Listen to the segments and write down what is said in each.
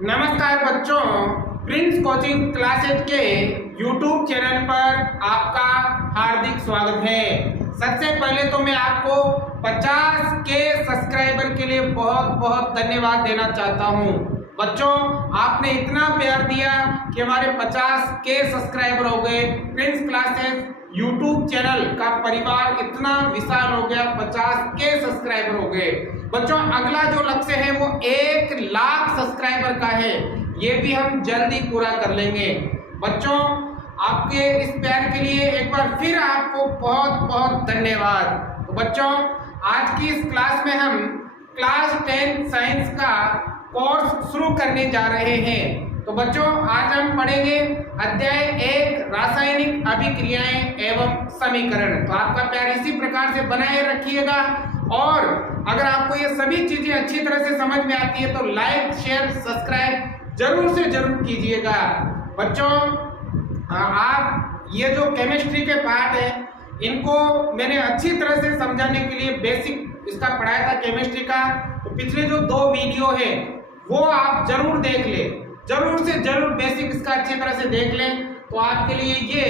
नमस्कार बच्चों, Prince coaching classes के YouTube चैनल पर आपका हार्दिक स्वागत है। सबसे पहले तो मैं आपको 50 के सब्सक्राइबर के लिए बहुत बहुत धन्यवाद देना चाहता हूं। बच्चों, आपने इतना प्यार दिया कि हमारे 50 के सब्सक्राइबर हो गए। प्रिंस क्लासेस YouTube चैनल का परिवार इतना विशाल हो गया, 50 के सब्सक्राइबर हो गए। बच्चों, अगला जो लक्ष्य है वो 1 लाख सब्सक्राइबर का है। ये भी हम जल्दी पूरा कर लेंगे। बच्चों, आपके इस प्यार के लिए एक बार फिर आपको बहुत बहुत धन्यवाद। तो बच्चों, आज की इस क्लास में हम क्लास 10 साइंस का कोर्स शुरू करने जा रहे हैं। तो बच्चों, आज हम पढ़ेंगे अध्याय 1 रासायनिक अभिक्रियाएं एवं समीकरण। तो आपका प्यार इसी प्रकार से बनाए रखिएगा और अगर आपको ये सभी चीजें अच्छी तरह से समझ में आती है तो लाइक, शेयर, सब्सक्राइब जरूर से जरूर कीजिएगा। बच्चों, आप ये जो केमिस्ट्री के पार्ट है इनको मैंने अच्छी तरह से समझाने के लिए बेसिक इसका पढ़ाया था केमिस्ट्री का। तो पिछले जो 2 वीडियो है वो आप जरूर देख लें, जरूर से जरूर बेसिक इसका अच्छी तरह से देख लें, तो आपके लिए ये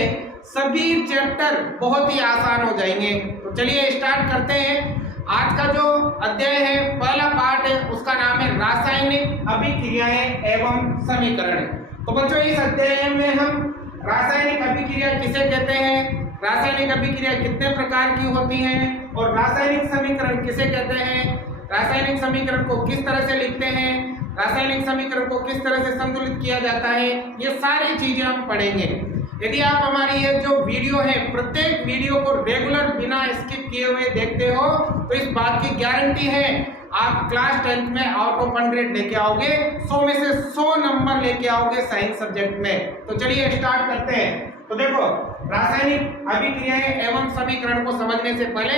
सभी चैप्टर बहुत ही आसान हो जाएंगे। तो चलिए स्टार्ट करते हैं। आज का जो अध्याय है, पहला पार्ट है, उसका नाम है रासायनिक अभिक्रियाएं एवं समीकरण। तो बच्चों, इस अध्याय में हम रासायनिक अभिक्रिया किसे कहते हैं, रासायनिक अभिक्रिया कितने प्रकार की होती हैं और रासायनिक समीकरण किसे कहते हैं, रासायनिक समीकरण को किस तरह से लिखते हैं, रासायनिक समीकरण को किस तरह से संतुलित किया जाता है, ये सारी चीजें हम पढ़ेंगे। यदि आप हमारी ये जो वीडियो है प्रत्येक वीडियो को रेगुलर बिना स्किप किए हुए देखते हो तो इस बात की गारंटी है आप क्लास 10 में आउट ऑफ 100 लेके आओगे, 100 में से 100 नंबर लेके आओगे साइंस सब्जेक्ट में। तो चलिए स्टार्ट करते हैं। तो देखो, रासायनिक अभिक्रियाएं एवं समीकरण को समझने से पहले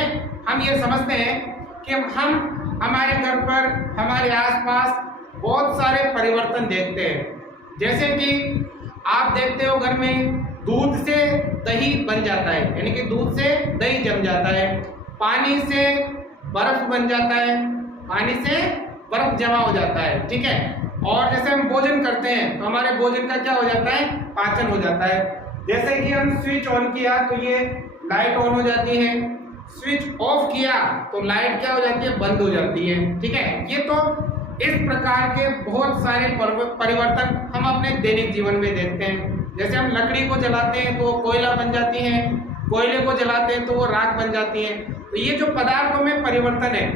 हम ये समझते हैं कि हम हमारे घर पर, हमारे आसपास बहुत सारे परिवर्तन देखते हैं। जैसे कि आप देखते हो घर में दूध से दही बन जाता है, यानी कि दूध से दही जम जाता है, पानी से बर्फ बन जाता है, पानी से बर्फ जमा हो जाता है, ठीक है। और जैसे हम भोजन करते हैं तो हमारे भोजन का क्या हो जाता है, पाचन हो जाता है। जैसे कि हम स्विच ऑन किया तो ये लाइट ऑन हो जाती है, स्विच ऑफ किया तो लाइट क्या हो जाती है, बंद हो जाती है, ठीक है। ये तो इस प्रकार के बहुत सारे परिवर्तन हम अपने दैनिक जीवन में देखते हैं। जैसे हम लकड़ी को जलाते हैं तो वो कोयला बन जाती है, कोयले को जलाते हैं तो वो राख बन जाती है। तो ये जो पदार्थों में परिवर्तन है,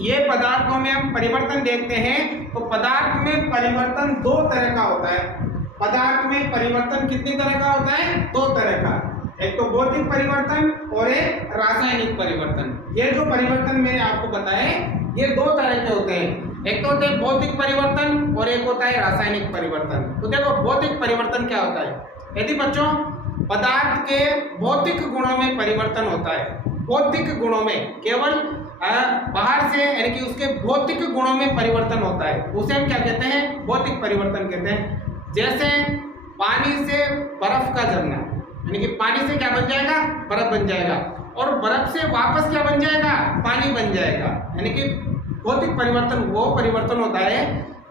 ये पदार्थों में हम परिवर्तन देखते हैं। तो पदार्थ में परिवर्तन 2 तरह का होता है। पदार्थ में परिवर्तन कितनी तरह का होता है, 2 तरह का। एक तो भौतिक परिवर्तन और एक रासायनिक परिवर्तन। ये जो परिवर्तन मैंने आपको बताए ये 2 तरह के होते हैं। एक तो होते हैं भौतिक परिवर्तन और एक होता है रासायनिक परिवर्तन। तो देखो, भौतिक परिवर्तन क्या होता है। यदि बच्चों पदार्थ के भौतिक गुणों में परिवर्तन होता है, भौतिक गुणों में केवल बाहर से, यानी कि उसके भौतिक गुणों में परिवर्तन होता है, उसे हम क्या कहते हैं, भौतिक परिवर्तन कहते हैं। जैसे पानी से बर्फ का जमना, यानी कि पानी से क्या बन जाएगा, बर्फ बन जाएगा, और बर्फ से वापस क्या बन जाएगा, पानी बन जाएगा। यानी कि भौतिक परिवर्तन वो परिवर्तन होता है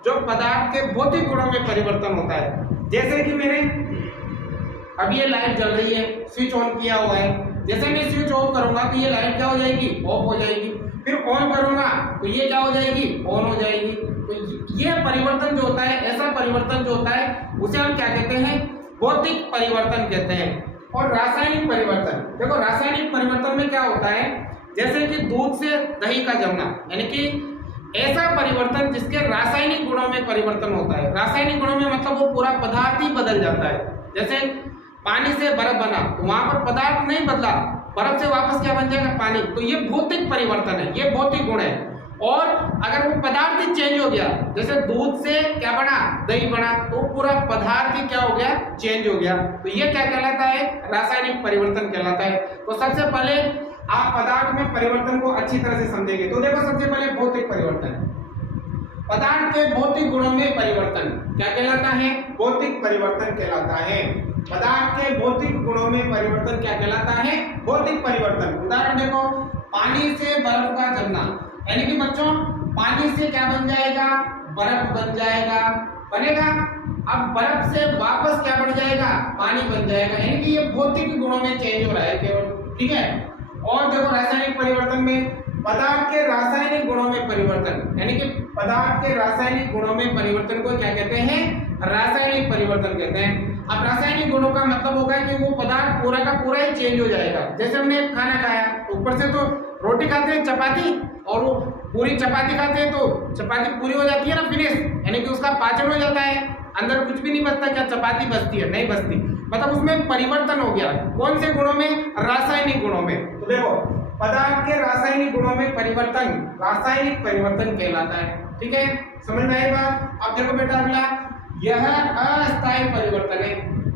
जो पदार्थ के भौतिक गुणों में परिवर्तन होता है। जैसे कि मैंने अब ये लाइट जल रही है, स्विच ऑन किया हुआ है, जैसे मैं स्विच ऑफ करूंगा तो ये लाइट क्या हो जाएगी, ऑफ हो जाएगी। फिर ऑन करूंगा तो ये क्या हो जाएगी, ऑन हो जाएगी। तो ये परिवर्तन जो होता है, ऐसा परिवर्तन जो होता है उसे हम क्या कहते हैं, भौतिक परिवर्तन कहते हैं। और रासायनिक परिवर्तन, देखो रासायनिक परिवर्तन में क्या होता है, जैसे कि दूध से दही का जमना, यानी कि ऐसा परिवर्तन जिसके रासायनिक गुणों में परिवर्तन होता है। रासायनिक गुणों में मतलब वो पूरा पदार्थ ही बदल जाता है। जैसे पानी से बर्फ बना तो वहां पर पदार्थ नहीं बदला, बर्फ से वापस क्या बन जाएगा, पानी। तो ये भौतिक परिवर्तन है, ये भौतिक गुण है। और अगर वो पदार्थ ही चेंज हो गया, जैसे दूध से क्या बना, दही बना, तो पूरा पदार्थ ही क्या हो गया, चेंज हो गया। तो ये क्या कहलाता है, रासायनिक परिवर्तन कहलाता है। तो सबसे पहले आप पदार्थ में परिवर्तन को अच्छी तरह से समझेंगे। तो देखो, सबसे पहले भौतिक परिवर्तन, पदार्थ के भौतिक गुणों में परिवर्तन क्या कहलाता है, भौतिक परिवर्तन कहलाता है। पदार्थ के भौतिक गुणों में परिवर्तन क्या कहलाता है, भौतिक परिवर्तन। उदाहरण देखो, पानी से बर्फ का जमना, यानी कि बच्चों पानी से क्या बन जाएगा, बर्फ बन जाएगा, बनेगा। अब बर्फ से वापस क्या बन जाएगा, पानी बन जाएगा, यानी कि ये भौतिक गुणों में चेंज हो रहा है केवल, ठीक है। और देखो रासायनिक परिवर्तन में पदार्थ के रासायनिक गुणों में परिवर्तन, यानी कि पदार्थ के रासायनिक गुणों में परिवर्तन को क्या कहते हैं, रासायनिक परिवर्तन कहते हैं। अब रासायनिक गुणों का मतलब होगा कि वो पदार्थ पूरा का पूरा ही चेंज हो जाएगा। जैसे हमने खाना खाया, ऊपर से तो रोटी खाते हैं चपाती, और वो पूरी चपाती खाते हैं तो चपाती पूरी हो जाती है ना, फिनिश, यानी कि उसका पाचन हो जाता है, अंदर कुछ भी नहीं बचता, क्या चपाती बचती है, नहीं बचती, मतलब उसमें परिवर्तन हो गया। कौन से गुणों में, रासायनिक गुणों में। तो देखो पदार्थ के रासायनिक गुणों में परिवर्तन रासायनिक परिवर्तन कहलाता है, ठीक है, समझ में आई बात। अब देखो बेटा अगला, यह अस्थायी परिवर्तन है।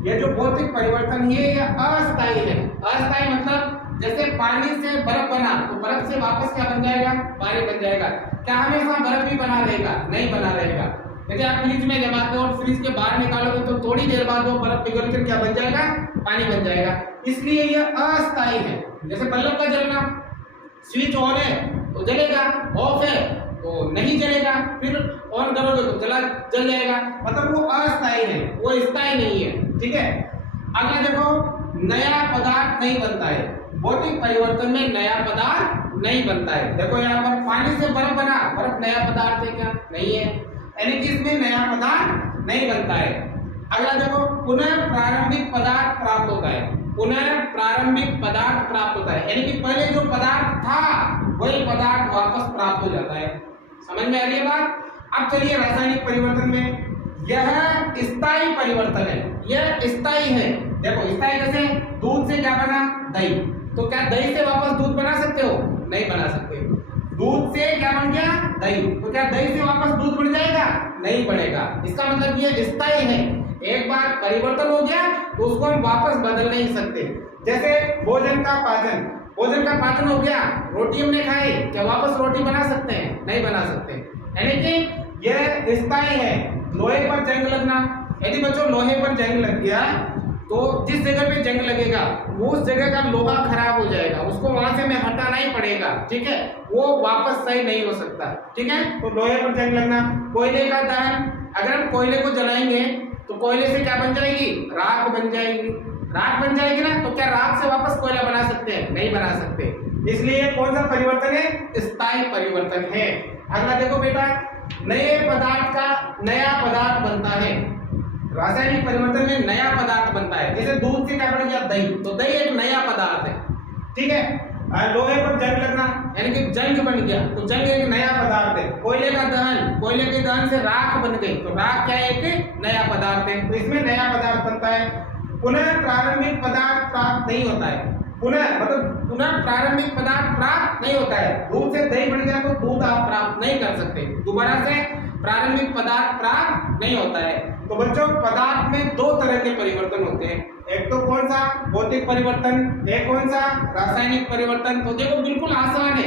यह जो भौतिक परिवर्तन है यह अस्थायी है। अस्थायी मतलब जैसे पानी से बर्फ बना तो बर्फ से वापस क्या बन जाएगा, पानी बन जाएगा। क्या हमेशा बर्फ ही बना रहेगा, नहीं बना रहेगा। यदि आप फ्रिज में जमाते हो और फ्रिज के बाहर निकालोगे तो थोड़ी देर बाद वो बर्फ पिघल कर क्या बन जाएगा, पानी बन जाएगा। इसलिए यह अस्थायी है। जैसे बल्ब का जलना, स्विच ऑन है तो जलेगा, ऑफ है तो नहीं जलेगा, फिर ऑन करोगे तो जल जाएगा, मतलब वो अस्थायी है, वो स्थायी नहीं है, ठीक है। अगला देखो, नया पदार्थ नहीं बनता है। भौतिक परिवर्तन में नया पदार्थ नहीं बनता है। देखो यहाँ पर पानी से बर्फ बना, बर्फ नया पदार्थ है क्या, नहीं है, यानी कि इसमें नया पदार्थ नहीं बनता है। अगला देखो, पुनः प्रारंभिक पदार्थ प्राप्त होता है। पुनः प्रारंभिक पदार्थ प्राप्त होता है, यानी कि पहले जो पदार्थ था वही पदार्थ वापस प्राप्त हो जाता है। समझ में आ रही है बात। अब चलिए रासायनिक परिवर्तन में, यह स्थायी परिवर्तन है, यह स्थायी है। देखो स्थायी कैसे, दूध से क्या बना, दही, तो क्या दही से वापस दूध बना सकते हो, नहीं बना सकते। दूध से क्या बन गया, दही, तो क्या दही से वापस दूध बन जाएगा, नहीं बनेगा। इसका मतलब ये स्थायी है, एक बार परिवर्तन हो गया तो उसको हम वापस बदल नहीं सकते। जैसे भोजन का पाचन, भोजन का पाचन हो गया, रोटी हमने खाई, क्या वापस रोटी बना सकते हैं, नहीं बना सकते, यानी कि यह स्थायी है। लोहे पर जंग लगना, यदि बच्चों लोहे पर जंग लग गया तो जिस जगह पे जंग लगेगा वो उस जगह का लोहा खराब हो जाएगा, उसको वहां से हमें हटाना ही पड़ेगा, ठीक है, वो वापस सही नहीं हो सकता, ठीक है। तो लोहे पर जंग लगना, कोयले का दहन, अगर हम कोयले को जलाएंगे तो कोयले से क्या बन जाएगी, राख बन जाएगी, राख बन जाएगी ना, तो क्या राख से वापस कोयला बना सकते हैं, नहीं बना सकते। इसलिए कौन सा परिवर्तन है, स्थायी परिवर्तन है। अगला देखो बेटा, नए पदार्थ का नया पदार्थ बनता है। रासायनिक परिवर्तन में नया पदार्थ बनता है। जैसे दूध से क्या बन गया, दही, तो दही एक नया पदार्थ है, ठीक है। लोहे पर जंग लगना, यानी कि जंग बन गया, तो जंग एक नया पदार्थ है। कोयले का दहन, कोयले के दहन से राख बन गई, तो राख क्या है, एक नया पदार्थ है, तो इसमें नया पदार्थ बनता है। पुनः प्रारंभिक पदार्थ प्राप्त नहीं होता है। पुनः मतलब पुनः प्रारंभिक पदार्थ प्राप्त नहीं होता है। दूध से दही बन गया तो दूध आप प्राप्त नहीं कर सकते, दोबारा से प्रारंभिक पदार्थ प्राप्त नहीं होता है। तो बच्चों पदार्थ में दो तरह के परिवर्तन होते हैं, एक तो कौन सा, भौतिक परिवर्तन, एक कौन सा, रासायनिक परिवर्तन। तो देखो बिल्कुल आसान है,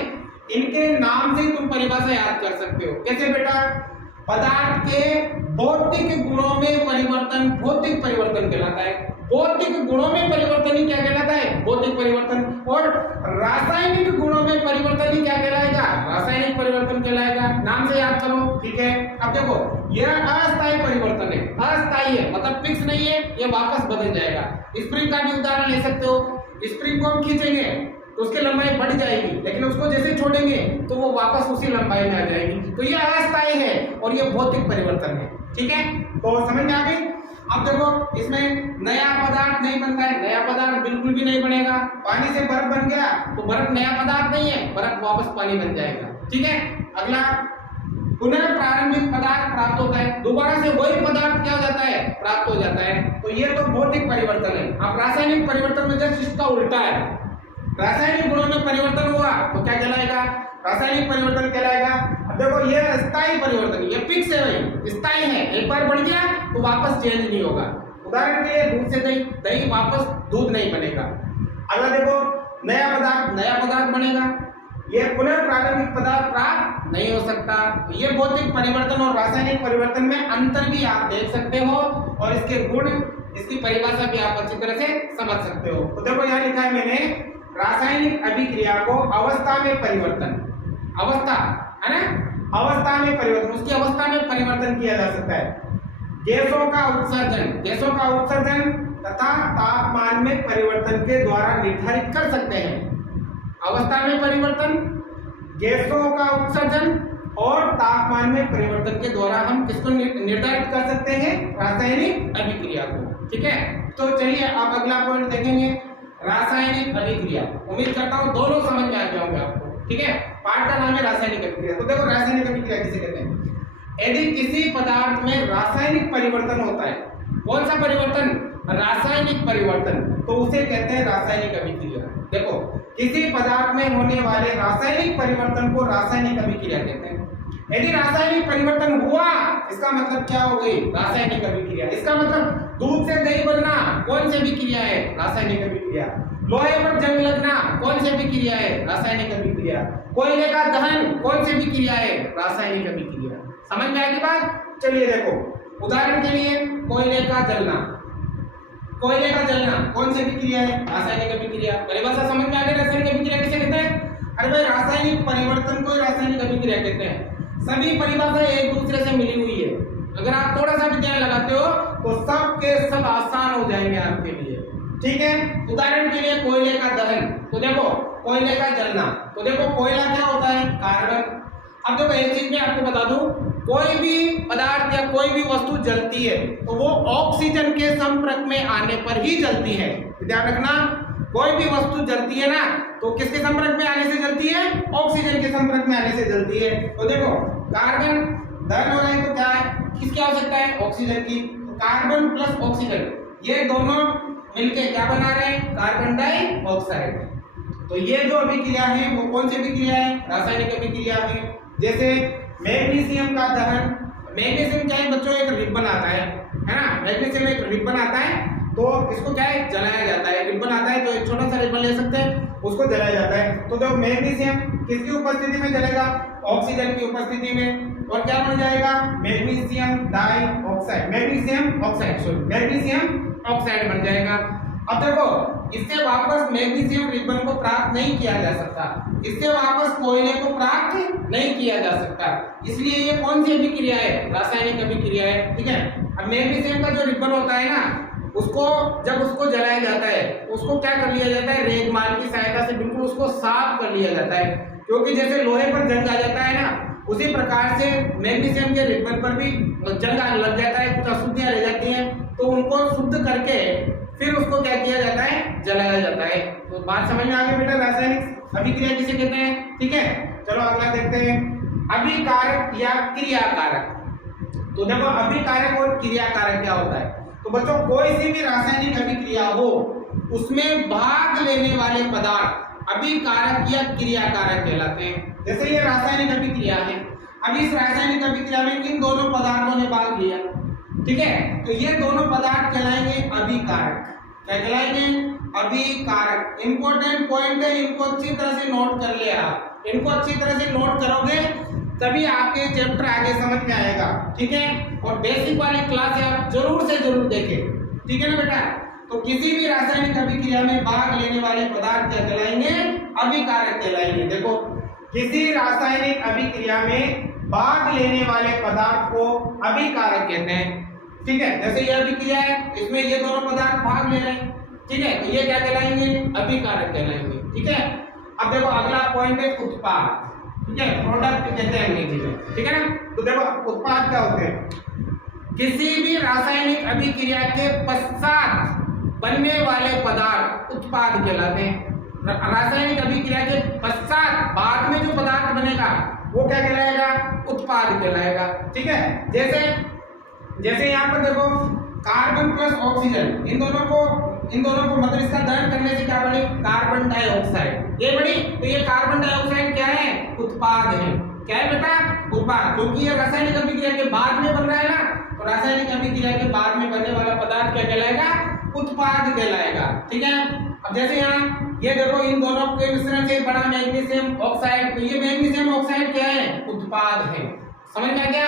इनके नाम से तुम परिभाषा याद कर सकते हो। कैसे बेटा, पदार्थ के भौतिक गुणों में परिवर्तन भौतिक परिवर्तन कहलाता है। भौतिक गुणों में परिवर्तन ही क्या कहलाता है, भौतिक परिवर्तन। और रासायनिक गुणों में परिवर्तन ही क्या कहलाएगा, रासायनिक परिवर्तन कहलाएगा। नाम से याद करो, ठीक है। अब देखो यह अस्थायी परिवर्तन है, अस्थायी है मतलब फिक्स नहीं है, ये वापस बदल जाएगा। स्प्रिंग का भी उदाहरण ले सकते हो। स्प्रिंग को हम खींचेंगे तो उसकी लंबाई बढ़ जाएगी, लेकिन उसको जैसे छोड़ेंगे तो वो वापस उसी लंबाई में आ जाएगी। तो यह अस्थायी है और यह भौतिक परिवर्तन है, ठीक है। तो समझ में आ गई। अब देखो इसमें नया पदार्थ नहीं बनता है, नया पदार्थ बिल्कुल भी नहीं बनेगा। पानी से बर्फ बन गया तो बर्फ नया पदार्थ नहीं है, बर्फ वापस पानी बन जाएगा, ठीक है। अगला, पुनः प्रारंभिक पदार्थ प्राप्त होता है, दोबारा से वही पदार्थ क्या हो जाता है, प्राप्त हो जाता है। तो ये तो भौतिक परिवर्तन है। अब रासायनिक परिवर्तन में जस्ट इसका उल्टा है। रासायनिक गुणों में परिवर्तन हुआ तो क्या कहलाएगा, रासायनिक परिवर्तन कहलाएगा। अब देखो ये स्थायी परिवर्तन, ये फिक्स है भाई, स्थायी है, एक बार बढ़ गया तो वापस चेंज नहीं होगा। उदाहरण के लिए दूध से दही, दही वापस दूध नहीं बनेगा। अगला देखो नया पदार्थ बनेगा, ये पुनः प्रारंभिक पदार्थ प्राप्त नहीं हो सकता। ये भौतिक परिवर्तन और रासायनिक परिवर्तन में अंतर भी आप देख सकते हो और इसके गुण, इसकी परिभाषा भी आप अच्छी तरह से समझ सकते हो। तो देखो यहाँ लिखा है मैंने, रासायनिक अभिक्रिया को अवस्था में परिवर्तन, अवस्था है ना, अवस्था में परिवर्तन, उसकी अवस्था में परिवर्तन किया जा सकता है। गैसों का उत्सर्जन तथा तापमान में परिवर्तन के द्वारा निर्धारित कर सकते हैं। अवस्था में परिवर्तन, गैसों का उत्सर्जन और तापमान में परिवर्तन के द्वारा हम किसको निर्धारित कर सकते हैं? रासायनिक अभिक्रिया को। ठीक है, तो चलिए आप अगला पॉइंट देखेंगे, रासायनिक अभिक्रिया। उम्मीद करता हूं दोनों समझ में आ जाओगे आपको। ठीक है, पाठ का नाम है रासायनिक अभिक्रिया। तो देखो रासायनिक अभिक्रिया किसे कहते हैं? यदि किसी पदार्थ में रासायनिक परिवर्तन होता है, कौन सा परिवर्तन? रासायनिक परिवर्तन, तो उसे कहते हैं रासायनिक अभिक्रिया। देखो, किसी पदार्थ में होने वाले रासायनिक परिवर्तन को रासायनिक अभिक्रिया कहते हैं। यदि रासायनिक परिवर्तन हुआ, इसका मतलब क्या हो गई? रासायनिक अभिक्रिया। इसका मतलब दूध से दही बनना कौन सी अभिक्रिया है? रासायनिक अभिक्रिया। लोहे पर जंग लगना कौन सी अभिक्रिया है? रासायनिक अभिक्रिया। कोयले का दहन कौन सी अभिक्रिया है? रासायनिक अभिक्रिया। समझ में आई बात? चलिए देखो, उदाहरण के लिए कोयले का जलना कौन सी अभिक्रिया है? रासायनिक अभिक्रिया। परिभाषा समझ में आ गई? रासायनिक अभिक्रिया किसे कहते हैं? अरे भाई, रासायनिक परिवर्तन को रासायनिक अभिक्रिया कहते हैं। सभी परिभाषा एक दूसरे से मिली हुई है। अगर आप थोड़ा सा भी ध्यान लगाते हो तो सब के सब आसान हो जाएंगे आपके लिए। ठीक है, उदाहरण के लिए कोयले का दहन, तो देखो कोयले का जलना, तो देखो कोयला क्या होता है? कार्बन। अब देखो एक चीज मैं आपको बता दूं, कोई भी पदार्थ या कोई भी वस्तु जलती है तो वो ऑक्सीजन के संपर्क में आने पर ही जलती है। ध्यान रखना, कोई भी वस्तु जलती है ना, तो किसके संपर्क में आने से जलती है? ऑक्सीजन के संपर्क में आने से जलती है। तो देखो कार्बन दहन हो रहा है तो क्या है? किसकी आवश्यकता है? ऑक्सीजन की। तो कार्बन प्लस ऑक्सीजन ये दोनों मिलके क्या बना रहे हैं? Carbon dioxide. तो ये जो अभिक्रिया है वो कौन सी अभिक्रिया है? रासायनिक अभिक्रिया है। जैसे मैग्नीशियम का दहन, मैग्नीशियम क्या है बच्चों? एक रिबन आता है ना, मैग्नीशियम एक रिबन आता है, तो इसको क्या है? जलाया जाता है। रिबन आता है तो एक छोटा सा रिबन ले सकते हैं, उसको जलाया जाता है। तो जो मैग्नीशियम किसकी उपस्थिति में जलेगा? ऑक्सीजन की उपस्थिति में, और क्या बन जाएगा? मैग्नीशियम डाइऑक्साइड, मैग्नीशियम ऑक्साइड बन जाएगा। अब देखो, इससे वापस मैग्नीशियम रिबन को प्राप्त नहीं किया जा सकता, इससे वापस कोयले को प्राप्त नहीं किया जा सकता, इसलिए ये कौन सी अभिक्रिया है? रासायनिक अभिक्रिया है। ठीक है, अब मैग्नीशियम का जो रिबन होता है ना, उसको जब उसको जलाया जाता है, उसको क्या कर लिया जाता है? रेगमाल की सहायता से बिल्कुल उसको साफ कर लिया जाता है, क्योंकि जैसे लोहे पर जंग आ जाता है ना, उसी प्रकार से मैग्नीशियम के रिबन पर भी जंग लग जाता है, कुछ अशुद्धियां रह जाती हैं, तो उनको शुद्ध करके फिर उसको क्या किया जाता है? जलाया जाता है। तो बात समझ में आ गई बेटा? रासायनिक अभिक्रिया किसे कहते हैं? ठीक है, चलो अगला देखते हैं, अभिकारक या क्रियाकारक। तो देखो अभिकारक और क्रियाकारक क्या होता है? तो बच्चों कोई सी भी रासायनिक अभिक्रिया हो, उसमें भाग लेने वाले पदार्थ अभिकारक या क्रियाकारक कहलाते हैं। जैसे ये रासायनिक अभिक्रिया है, अब इस रासायनिक अभिक्रिया में इन दोनों पदार्थों ने भाग लिया, ठीक है, तो ये दोनों पदार्थ कहलाएंगे अभिकारक। क्या कहलाएंगे? अभिकारक। इंपॉर्टेंट पॉइंट है, इनको अच्छी तरह से नोट कर ले आप, इनको अच्छी तरह से नोट करोगे तभी आपके चैप्टर आगे समझ में आएगा। ठीक है, और बेसिक वाली क्लास आप जरूर से जरूर देखें। ठीक है ना बेटा? तो किसी भी रासायनिक अभिक्रिया में भाग लेने वाले पदार्थ क्या कहलाएंगे? अभिकारक कहलाएंगे। देखो, किसी रासायनिक अभिक्रिया में भाग लेने वाले पदार्थ को अभिकारक कहते हैं। ठीक है, जैसे ये अभिक्रिया है, इसमें ये दोनों पदार्थ भाग ले रहे हैं, ठीक है, तो ये क्या कहलाएंगे? अभिकारक कहलाएंगे। ठीक है, अब देखो अगला पॉइंट है उत्पाद। ठीक है, प्रोडक्ट कहते हैं अंग्रेजी में। ठीक है ना? तो देखो उत्पाद क्या होते हैं? किसी भी रासायनिक अभिक्रिया के पश्चात बनने वाले पदार्थ उत्पाद कहलाते हैं। रासायनिक अभिक्रिया के पश्चात बाद में जो पदार्थ बनेगा वो क्या कहलाएगा? उत्पाद कहलाएगा। ठीक है, जैसे यहाँ पर देखो कार्बन प्लस ऑक्सीजन, इन दोनों को मतलब इसका दहन करने से क्या बनी? Carbon dioxide. ये बनी, तो ये कार्बन डाइऑक्साइड क्या है? उत्पाद है। क्या है बेटा? उत्पाद, क्योंकि ये रासायनिक अभिक्रिया के बाद में बन रहा है ना, तो रासायनिक अभिक्रिया के बाद में बनने वाला पदार्थ क्या कहलाएगा? उत्पाद कहलाएगा। ठीक है, अब जैसे यहाँ ये देखो इन दोनों के मिश्रण से बना मैग्नीशियम ऑक्साइड, तो ये मैग्नीशियम ऑक्साइड क्या है? उत्पाद है। समझ में आ गया?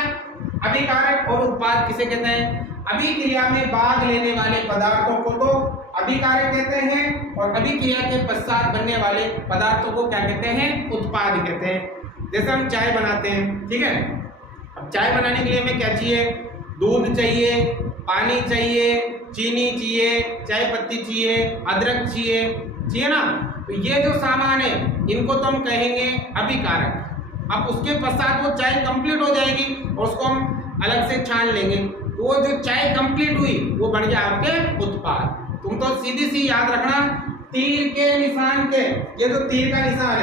अभिकारक और उत्पाद किसे कहते हैं? अभिक्रिया में भाग लेने वाले पदार्थों को तो अभिकारक कहते हैं, और अभिक्रिया के पश्चात बनने वाले पदार्थों को क्या कहते हैं? उत्पाद कहते हैं। जैसे हम चाय बनाते हैं, ठीक है। अब चाय बनाने के लिए हमें क्या चाहिए? दूध चाहिए, पानी चाहिए, चीनी चाहिए, चाय पत्ती चाहिए, अदरक चाहिए ना। तो ये जो सामान है इनको तो हम कहेंगे अभिकारक। अब उसके पश्चात वो चाय कंप्लीट हो जाएगी और उसको हम अलग से छान लेंगे, तो वो जो चाय कंप्लीट हुई वो बन गया आपके उत्पाद। तुम तो सीधी सी याद रखना, तीर के निशान के, ये जो तीर का निशान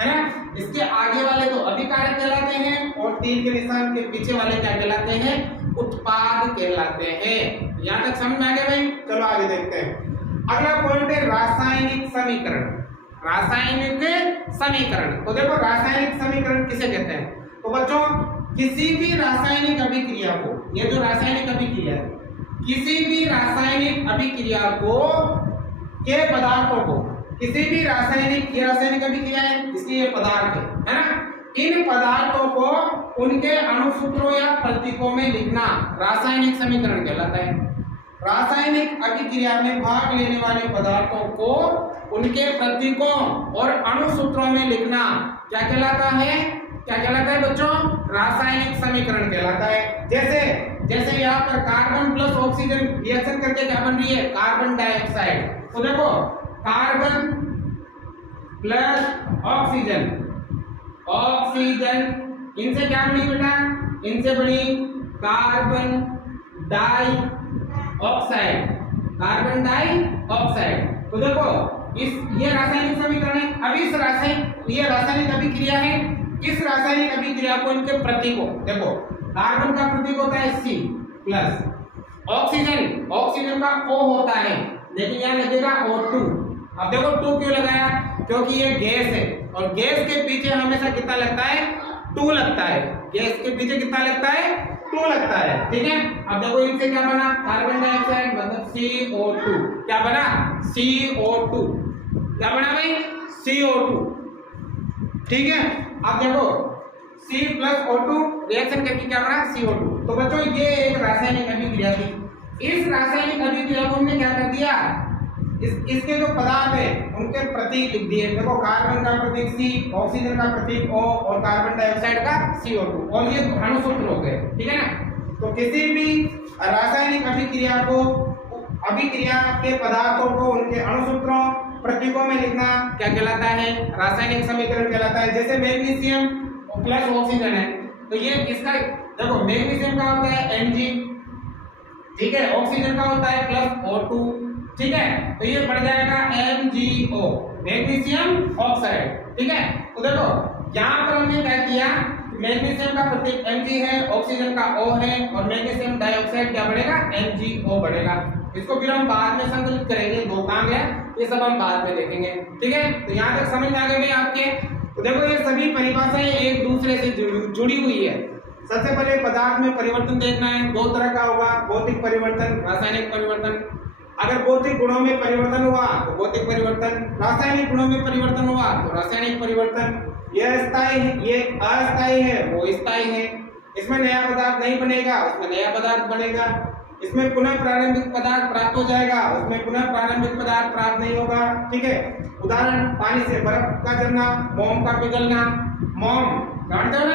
है ना, इसके आगे वाले तो अभिकारक कहलाते हैं और तीर के निशान के पीछे वाले क्या कहलाते हैं? उत्पाद कहलाते हैं। यहाँ तक समझ में आ गया भाई? चलो आगे देखते हैं। अगला पॉइंट है रासायनिक समीकरण। रासायनिक समीकरण, तो देखो रासायनिक समीकरण किसे कहते हैं? तो बच्चों किसी भी रासायनिक अभिक्रिया को, ये जो रासायनिक अभिक्रिया है, किसी भी रासायनिक अभिक्रिया को के पदार्थों को, किसी भी रासायनिक, ये रासायनिक अभिक्रिया है इसलिए पदार्थ है ना, इन पदार्थों को उनके अणुसूत्रों या प्रतीकों में लिखना रासायनिक समीकरण कहलाता है। रासायनिक अभिक्रिया में भाग लेने वाले पदार्थों को उनके प्रतीकों और अणुसूत्रों में लिखना क्या कहलाता है? क्या कहलाता है बच्चों? रासायनिक समीकरण कहलाता है। जैसे यहाँ पर कार्बन प्लस ऑक्सीजन रिएक्शन करके क्या बन रही है? Carbon dioxide. तो देखो कार्बन प्लस ऑक्सीजन, ऑक्सीजन इनसे क्या बनी बेटा? इनसे बनी कार्बन डाइऑक्साइड, कार्बन डाइऑक्साइड। तो देखो ये रासायनिक समीकरण है। अब इस रासायनिक अभिक्रिया है, इस रासायनिक अभिक्रिया को इनके प्रतीकों, देखो कार्बन का प्रतीक होता है C प्लस, ऑक्सीजन का O होता है, लेकिन यहाँ लगेगा O2। अब देखो 2 क्यों लगाया? क्योंकि ये गैस है और गैस के पीछे हमेशा कितना लगता है? 2 लगता है। गैस के पीछे कितना लगता है? 2 लगता है, ठीक है। अब देखो इनसे क्या बना? कार्बन डाइऑक्साइड मतलब CO2। क्या बना? CO2। क्या बना भाई? CO2, ठीक है। अब देखो C प्लस O2 रिएक्शन करके क्या बना? CO2। तो बच्चों ये एक रासायनिक अभिक्रिया थी। इस रासायनिक अभिक्रिया को हमने क्या कर दिया? इसके जो पदार्थ है उनके प्रतीक लिख दिए। देखो कार्बन का प्रतीक C, ऑक्सीजन का प्रतीक O और कार्बन डाइऑक्साइड का CO2, और ये अणुसूत्र हो गए, ठीक है ना। तो किसी भी रासायनिक अभिक्रिया के पदार्थों को उनके अणुसूत्रों प्रतीकों में लिखना क्या कहलाता है? रासायनिक समीकरण कहलाता है। जैसे मैग्नीशियम प्लस ऑक्सीजन है, तो ये इसका देखो मैग्नीशियम का होता है Mg, ठीक है, ऑक्सीजन का होता है प्लस O2, ठीक है। तो ये बढ़ जाएगा MgO, मैग्नीशियम ऑक्साइड, ठीक है। तो देखो यहाँ पर हमने क्या किया? मैग्नीशियम का प्रतीक Mg है, ऑक्सीजन का O है और मैग्नीशियम डाइऑक्साइड क्या बढ़ेगा? MgO बढ़ेगा। इसको फिर हम बाद में संकलित करेंगे, 2 काम है, ये सब हम बाद में देखेंगे, ठीक है। तो यहाँ तक समझ में आ गए आपके? तो देखो ये सभी परिभाषाएं एक दूसरे से जुड़ी हुई है। सबसे पहले पदार्थ में परिवर्तन देखना है, 2 तरह का होगा, भौतिक परिवर्तन, रासायनिक परिवर्तन। अगर भौतिक गुणों में परिवर्तन हुआ तो भौतिक परिवर्तन, रासायनिक गुणों में परिवर्तन हुआ तो रासायनिक परिवर्तन। यह स्थायी है, ये अस्थायी है, वो स्थायी है। इसमें नया पदार्थ नहीं बनेगा, उसमें नया पदार्थ बनेगा। इसमें पुनः प्रारंभिक पदार्थ प्राप्त हो जाएगा, उसमें पुनः प्रारंभिक पदार्थ प्राप्त नहीं होगा, ठीक है। उदाहरण पानी से बर्फ का जमना, मोम का पिघलना। मोम जानते हो ना,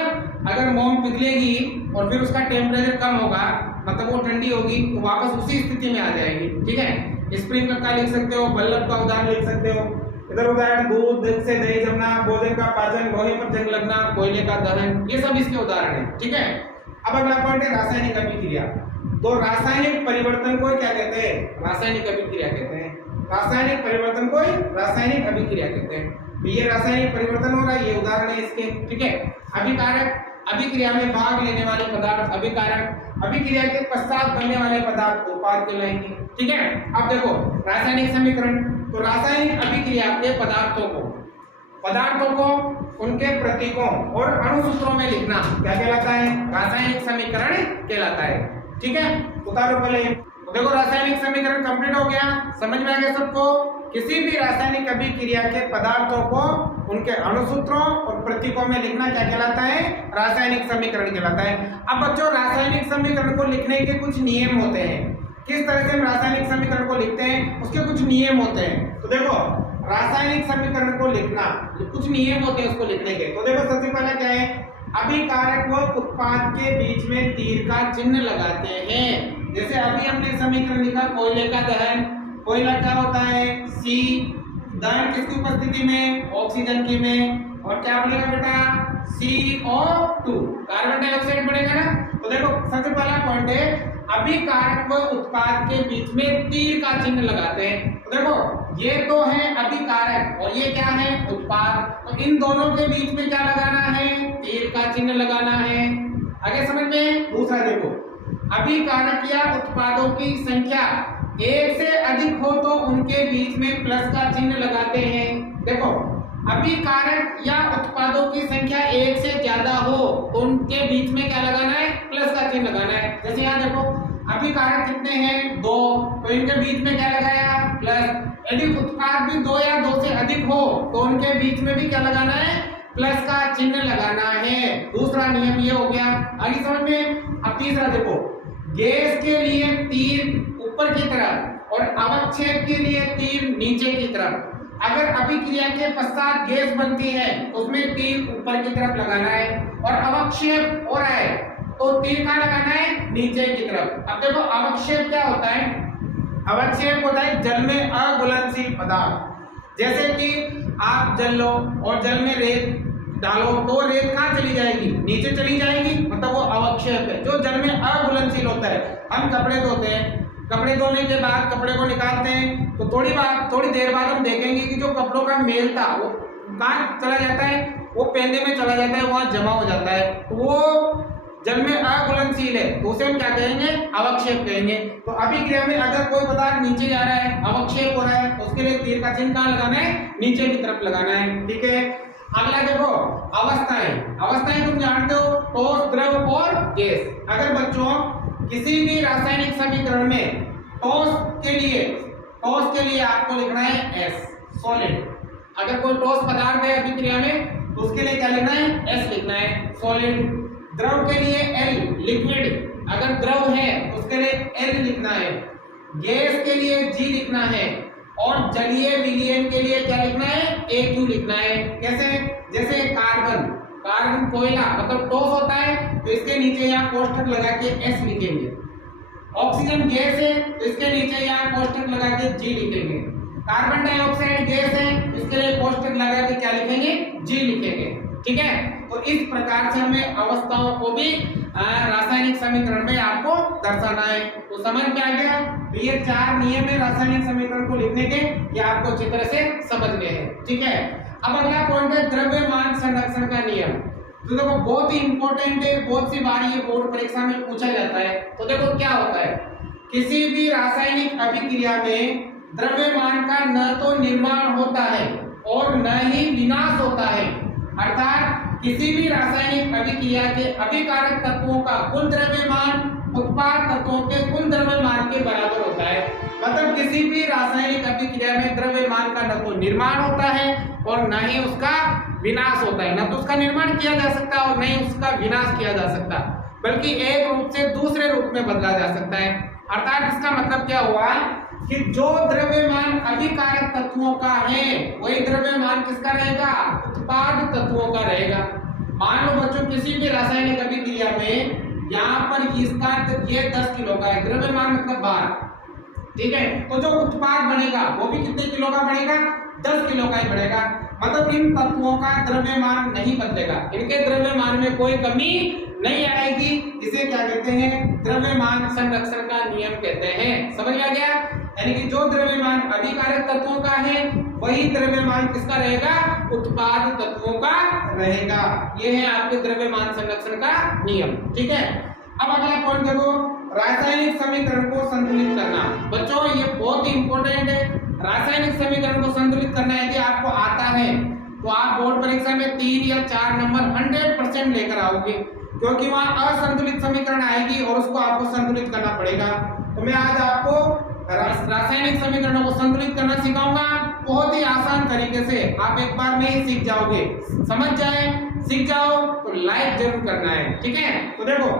अगर मोम पिघलेगी और फिर उसका टेम्परेचर कम होगा, मतलब वो ठंडी होगी, तो वापस उसी स्थिति में आ जाएगी, ठीक है। स्प्रिंग का लिख सकते हो, बल्लभ का उदाहरण लिख सकते हो। इधर उदाहरण दूध से दही जमना, भोजन का पाचन, लोहे पर जंग लगना, कोयले का दहन, ये सब इसके उदाहरण है, ठीक है। अब अगला पॉइंट है रासायनिक अभिक्रिया। तो रासायनिक परिवर्तन को क्या कहते हैं? रासायनिक अभिक्रिया कहते हैं। रासायनिक परिवर्तन को रासायनिक अभिक्रिया कहते हैं। तो ये रासायनिक परिवर्तन हो रहा है, ये उदाहरण है इसके, ठीक है। अभिकारक, अभिक्रिया में भाग लेने वाले पदार्थ अभिकारक, अभिक्रिया के पश्चात बनने वाले पदार्थ उत्पाद कहलाएंगे, ठीक है। अब देखो रासायनिक समीकरण, तो रासायनिक अभिक्रिया के पदार्थों को उनके प्रतीकों और अणुसूत्रों में लिखना क्या कहलाता है? रासायनिक समीकरण कहलाता है, ठीक है। उतारो पहले। तो देखो रासायनिक समीकरण कंप्लीट हो गया, समझ में आ गया सबको? किसी भी रासायनिक अभिक्रिया के पदार्थों को उनके अणुसूत्रों और प्रतीकों में लिखना क्या कहलाता है? रासायनिक समीकरण कहलाता है। अब बच्चों रासायनिक समीकरण को लिखने के कुछ नियम होते हैं। किस तरह से हम रासायनिक समीकरण को लिखते हैं, उसके कुछ नियम होते हैं। तो देखो रासायनिक समीकरण को लिखना, कुछ नियम होते हैं उसको लिखने के। तो देखो सबसे पहला क्या है, अभिकारक व उत्पाद के बीच में तीर का चिन्ह लगाते हैं। जैसे अभी हमने समीकरण लिखा कोयले का दहन, कोयला क्या होता है सी, दहन किसकी उपस्थिति में, ऑक्सीजन की में, और क्या बनेगा बेटा CO2, कार्बन डाइऑक्साइड बनेगा ना। तो देखो सबसे पहला पॉइंट है अभिकारक व उत्पाद के बीच में तीर का चिन्ह लगाते हैं। तो देखो ये तो है अभिकारक और ये क्या है उत्पाद, तो इन दोनों के बीच में क्या लगाना है, तीर का चिन्ह लगाना है। आगे समझ में। दूसरा देखो, अभिकारक या उत्पादों की संख्या एक से अधिक हो तो उनके बीच में प्लस का चिन्ह लगाते हैं। देखो अभिकारक या उत्पादों की संख्या एक से ज्यादा हो तो उनके बीच में क्या लगाना है, प्लस का चिन्ह लगाना है। जैसे यहाँ देखो अभिकारक कितने हैं, 2, तो इनके बीच में क्या लगाया प्लस। यदि उत्पाद भी 2 या 2 से अधिक हो तो उनके बीच में भी क्या लगाना है, प्लस का चिन्ह लगाना है। दूसरा नियम ये हो गया। आगे समझ में। अब तीसरा देखो, गैस के लिए तीर ऊपर की तरफ और अवक्षेप के लिए तीर नीचे की तरफ। अगर अभिक्रिया के पश्चात गैस बनती है उसमें तीर ऊपर की तरफ लगाना है, और अवक्षेप हो रहा है तो तीर कहाँ लगाना है, नीचे की तरफ। अब देखो अवक्षेप क्या होता है, अवक्षेप होता है जल में अघुलनशील पदार्थ। जैसे कि आप जल लो और जल में रेत डालो तो रेत कहाँ चली जाएगी, नीचे चली जाएगी, मतलब वो अवक्षेप है जो जल में अघुलनशील होता है। हम कपड़े धोते हैं, कपड़े धोने के बाद कपड़े को निकालते हैं तो थोड़ी देर बाद हम देखेंगे कि जो कपड़ों का मेल था वो कहाँ चला जाता है, वो पेंदे में चला जाता है, वहां जमा हो जाता है, तो वो जल में अघुलनशील है, तो उसे हम क्या कहेंगे, अवक्षेप कहेंगे। तो अभिक्रिया में अगर कोई पदार्थ नीचे जा रहा है, अवक्षेप हो रहा है, तो उसके लिए तीर का चिन्ह कहाँ लगाना है, नीचे की तरफ लगाना है। ठीक है। अगला देखो अवस्थाएं। अवस्थाएं तुम जानते हो, ठोस, द्रव और गैस। अगर बच्चों किसी भी रासायनिक समीकरण में ठोस के लिए आपको लिखना है S, सॉलिड। अगर कोई ठोस पदार्थ है अभिक्रिया में तो उसके लिए क्या लिखना है, S लिखना है, सॉलिड। द्रव के लिए L, लिक्विड। अगर द्रव है तो उसके लिए L लिखना है। गैस के लिए G लिखना है, और जलीय विलयन के लिए क्या लिखना है, AQ लिखना है। कैसे, जैसे कार्बन कोयला मतलब ठोस होता है तो इसके नीचे यहाँ कोष्ठक लगा के S लिखेंगे। ऑक्सीजन गैस है तो इसके नीचे यहाँ कोष्ठक लगा के G लिखेंगे। कार्बन डाइऑक्साइड गैस है इसके लिए कोष्ठक लगा के क्या लिखेंगे, G लिखेंगे। ठीक है। तो इस प्रकार से हमें अवस्थाओं को भी रासायनिक समीकरण में आपको दर्शाना है। तो समझ में आ गया। तो ये 4 नियम है रासायनिक समीकरण को लिखने के, ये आपको अच्छी तरह से समझने हैं। ठीक है। अब अगला पॉइंट है द्रव्यमान संरक्षण का नियम। तो देखो बहुत ही इंपॉर्टेंट है, बहुत सी बार ये बोर्ड परीक्षा में पूछा जाता है। तो देखो क्या होता है, किसी भी रासायनिक अभिक्रिया में द्रव्यमान का न तो निर्माण होता है और न ही विनाश होता है। अर्थात किसी भी रासायनिक अभिक्रिया के अभिकारक तत्वों का कुल द्रव्यमान उत्पाद तत्वों के कुल द्रव्यमान के बराबर होता है। मतलब किसी भी रासायनिक अभिक्रिया में द्रव्यमान का न तो निर्माण होता है और न ही उसका विनाश होता है। न तो उसका निर्माण किया जा सकता और न ही उसका विनाश किया जा सकता, बल्कि एक रूप से दूसरे रूप में बदला जा सकता है। अर्थात इसका मतलब क्या हुआ कि जो द्रव्यमान अभिकारक तत्वों का है वही द्रव्यमान किसका रहेगा, उत्पाद तत्वों का रहेगा। मान लो बच्चों किसी भी रासायनिक अभिक्रिया में यहाँ पर इसका ये 10 किलो का है, द्रव्यमान मतलब भार। ठीक है। तो जो उत्पाद बनेगा वो भी कितने किलो का बनेगा, 10 किलो का ही बनेगा। मतलब इन तत्वों का द्रव्यमान नहीं बदलेगा, इनके द्रव्यमान में कोई कमी नहीं आएगी। इसे क्या कहते हैं, द्रव्यमान संरक्षण का नियम कहते हैं। समझ में आ गया। यानी कि जो द्रव्यमान अभिकारक तत्वों का है वही द्रव्यमान किसका रहेगा, उत्पाद तत्वों का रहेगा। ये है आपके द्रव्यमान संरक्षण का नियम। ठीक है। अब अगला पॉइंट देखो, रासायनिक समीकरण को संतुलित करना। बच्चों ये बहुत ही इंपॉर्टेंट है। रासायनिक समीकरण को संतुलित करना यदि आपको आता है तो आप बोर्ड परीक्षा में 3 या 4 नंबर 100% लेकर आओगे, क्योंकि वहां असंतुलित समीकरण आएगी और उसको आपको संतुलित करना पड़ेगा। तो मैं आज आपको रासायनिक समीकरणों को संतुलित करना सिखाऊंगा, बहुत ही आसान तरीके से। आप एक बार में ही सीख जाओगे। समझ जाए, सीख जाओ तो लाइक जरूर करना है। ठीक है। तो देखो,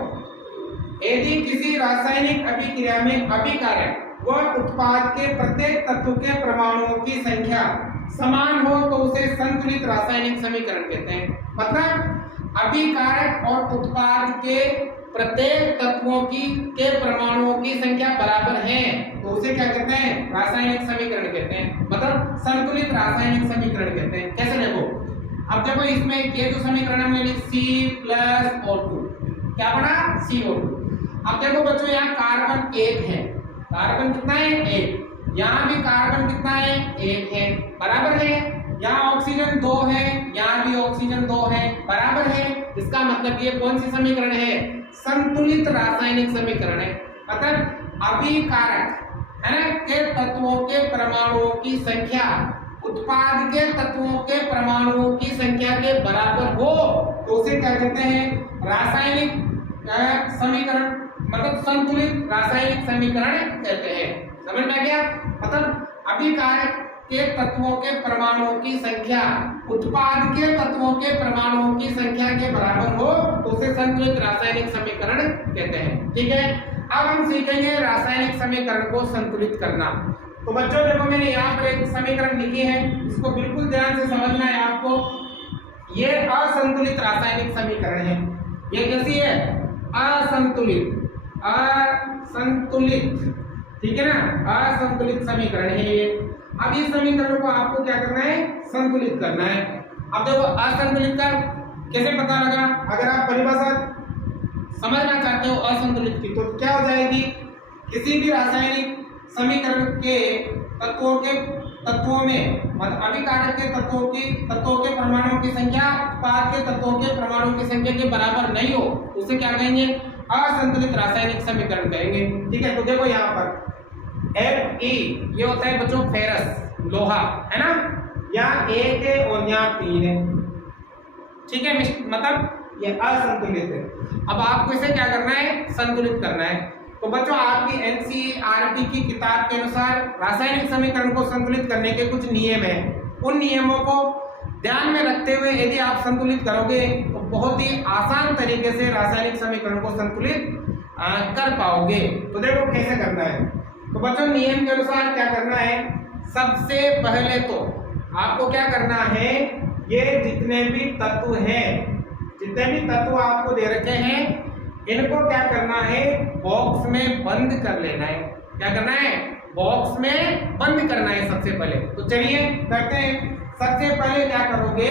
यदि किसी रासायनिक अभिक्रिया में अभिकारक व उत्पाद के प्रत्येक तत्व के परमाणुओं की संख्या समान हो तो उसे संतुलित रासायनिक समीकरण कहते हैं। मतलब अभिकारक और उत्पाद के प्रत्येक तत्वों के परमाणुओं की संख्या बराबर है तो उसे क्या कहते हैं? रासायनिक समीकरण कहते हैं। मतलब संतुलित रासायनिक समीकरण कहते हैं। कैसे देखो, अब देखो इसमें ये जो समीकरण हमने लिखा C+O2 क्या बना? CO2। अब देखो बच्चों यहाँ कार्बन 1 है, कार्बन कितना है? 1। यहाँ भी कार्बन कितना है? 1 है, बराबर है। यहाँ ऑक्सीजन 2 है, यहाँ भी ऑक्सीजन 2 है, बराबर है। इसका मतलब ये कौन सी समीकरण है? संतुलित रासायनिक समीकरण है। मतलब अभिकारक है ना के तत्वों के परमाणुओं की संख्या उत्पाद के तत्वों के परमाणुओं की संख्या के बराबर हो तो उसे क्या कहते हैं? रासायनिक समीकरण, मतलब संतुलित रासायनिक समीकरण कहते हैं। समझ में आ गया? मतलब अभिकारक के तत्वों के परमाणुओं की संख्या उत्पाद के तत्वों के परमाणुओं की संख्या के बराबर हो तो उसे संतुलित रासायनिक समीकरण कहते हैं। ठीक है, अब हम सीखेंगे रासायनिक समीकरण को संतुलित करना। तो बच्चों देखो मैंने यहाँ पर एक समीकरण लिखी है, इसको बिल्कुल ध्यान से समझना है आपको। ये असंतुलित रासायनिक समीकरण है। ये कैसी है? असंतुलित, असंतुलित, ठीक है ना? असंतुलित समीकरण है ये। अब इस समीकरण को आपको क्या करना है? संतुलित करना है। अब देखो असंतुलित का कैसे पता लगा? अगर आप परिभाषा समझना चाहते हो असंतुलित की तो क्या हो जाएगी? किसी भी रासायनिक समीकरण के तत्वों में मतलब अभिकारक के तत्वों के परमाणुओं की संख्या उत्पाद के तत्वों के परमाणुओं की संख्या के बराबर नहीं हो उसे क्या कहेंगे? असंतुलित रासायनिक समीकरण कहेंगे। ठीक है, तो देखो यहाँ पर Fe ये होता है बच्चों फेरस, लोहा, है ना? यहाँ 1 है और यहाँ 3 है। ठीक है, मतलब ये असंतुलित है। अब आपको इसे क्या करना है? संतुलित करना है। तो बच्चों आपकी NCERT की किताब के अनुसार रासायनिक समीकरण को संतुलित करने के कुछ नियम हैं। उन नियमों को ध्यान में रखते हुए यदि आप संतुलित करोगे तो बहुत ही आसान तरीके से रासायनिक समीकरण को संतुलित कर पाओगे। तो देखो कैसे करना है। तो बच्चों नियम के अनुसार क्या करना है? सबसे पहले तो आपको क्या करना है? ये जितने भी तत्व आपको दे रखे हैं इनको क्या करना है? बॉक्स में बंद कर लेना है। क्या करना है? बॉक्स में बंद करना है सबसे पहले। तो चलिए करते हैं। सबसे पहले क्या करोगे?